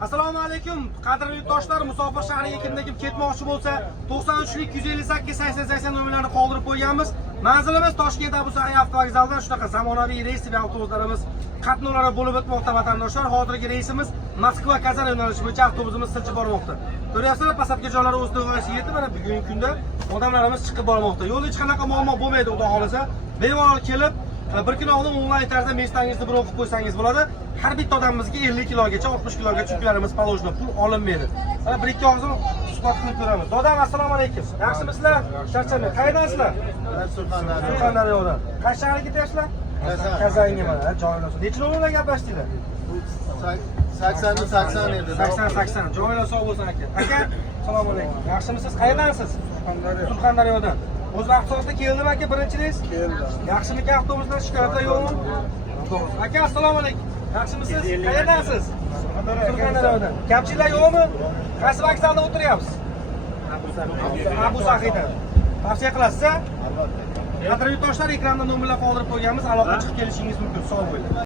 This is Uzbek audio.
Assalomu alaykum, qadrli yurtdoshlar. Musofir shahriga kim ketmoqchi bo'lsa, 93lik 158 80 nomerlarini qoldirib qo'yganmiz. Manzilimiz Toshkent Abu Sahiy avtovokzalidan shunaqa zamonaviy reysiy avtobuslarimiz qatnovlari bo'lib o'tmoqda vatandoshlar. Hozirgi reysimiz Moskva Kazan yo'nalishi bo'yicha avtobusimiz silchib bormoqda. Ko'ryapsizlar, pasatga joylari o'z to'g'risiga yetib, mana bugungi kunda odamlarimiz chiqib bormoqda. Yo'lda hech qanaqa muammo bo'lmaydi, xudo xolasa. Bemalol kelib, bir kun oldin onlayn tarzda mestangizni birov qilib qo'ysangiz bo'ladi. Har bitta odamimizga 50 kilogacha, 60 kilogacha yuklarimiz palojno pul olinmaydi. Mana bir ikki og'iz suhbat qilib ko'ramiz. Dodam, assalomu alaykum. Yaxshimisizlar? Charchamang. Qayerdasizlar? Surxondaryodan. Qaysi shaharga ketyapsizlar? Kazanga mana, joylar. Necha nomerdan gaplashdinglar? 80 edi. 80. Joylar sog' bo'lsin aka. Aka, assalomu alaykum. Yaxshimisiz? Qayerdansiz? Surxondaryodan. O'z vaqtida keldim aka, birinchi reys. Keldim. Yaxshimiki avtobusdan shikoyatlar yo'qmi? Aka, assalomu alaykum. Yaxshimisiz? Qayerdansiz? Surxondaryodan. Kamchiliklar yo'qmi? Qaysi vokzalda o'tiryapsiz? Abu Sahiydan. Tavsiya qilasiz-a? Albatta. Qadrli yurtdoshlar, ekranda nomerlar qoldirib qo'yganmiz. Aloqa chiqib kelishingiz mumkin. Sog' bo'ling.